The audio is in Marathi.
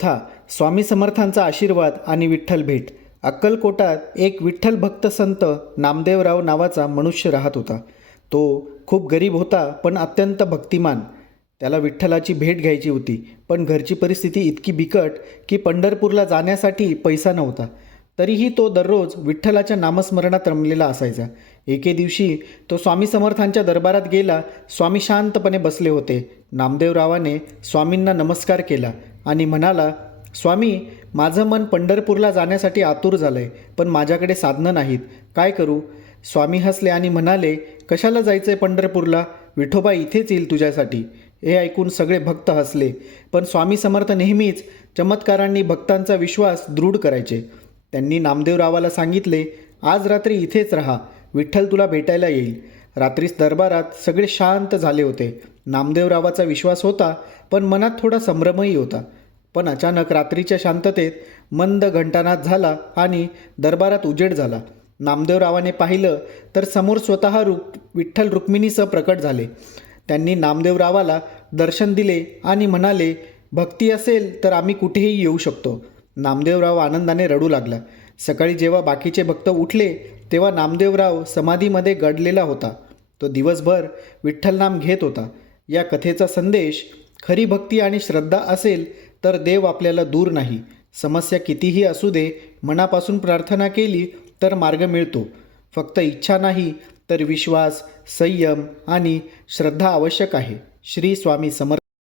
कथा स्वामी समर्थांचा आशीर्वाद आणि विठ्ठल भेट. अक्कलकोटात एक विठ्ठल भक्त संत नामदेवराव नावाचा मनुष्य राहत होता. तो खूप गरीब होता, पण अत्यंत भक्तिमान. त्याला विठ्ठलाची भेट घ्यायची होती, पण घरची परिस्थिती इतकी बिकट की पंढरपूरला जाण्यासाठी पैसा नव्हता. तरीही तो दररोज विठ्ठलाच्या नामस्मरणात रमलेला असायचा. एके दिवशी तो स्वामी समर्थांच्या दरबारात गेला. स्वामी शांतपणे बसले होते. नामदेवरावाने स्वामींना नमस्कार केला आणि म्हणाला, स्वामी, माझं मन पंढरपूरला जाण्यासाठी आतुर झालंय, पण माझ्याकडे साधनं नाहीत. काय करू? स्वामी हसले आणि म्हणाले, कशाला जायचंय पंढरपूरला? विठोबा इथेच येईल तुझ्यासाठी. हे ऐकून सगळे भक्त हसले. पण स्वामी समर्थ नेहमीच चमत्कारांनी भक्तांचा विश्वास दृढ करायचे. त्यांनी नामदेवरावाला सांगितले, आज रात्री इथेच राहा, विठ्ठल तुला भेटायला येईल. रात्रीच दरबारात सगळे शांत झाले होते. नामदेवरावाचा विश्वास होता, पण मनात थोडा संभ्रमही होता. पण अचानक रात्रीच्या शांततेत मंद घंटानाद झाला आणि दरबारात उजेड झाला. नामदेवरावाने पाहिलं तर समोर स्वतः विठ्ठल रुक्मिणीसह प्रकट झाले. त्यांनी नामदेवरावाला दर्शन दिले आणि म्हणाले, भक्ती असेल तर आम्ही कुठेही येऊ शकतो. नामदेवराव आनंदाने रडू लागला. सकाळी जेव्हा बाकीचे भक्त उठले तेव्हा नामदेवराव समाधीमध्ये गडलेला होता. तो दिवसभर विठ्ठल नाम घेत होता. या कथेचा संदेश, खरी भक्ती आणि श्रद्धा असेल तर देव आपल्याला दूर नाही. समस्या कितीही असू दे, मनापासून प्रार्थना केली तर मार्ग मिळतो. फक्त इच्छा नाही तर विश्वास, संयम आणि श्रद्धा आवश्यक आहे. श्री स्वामी समर्थ.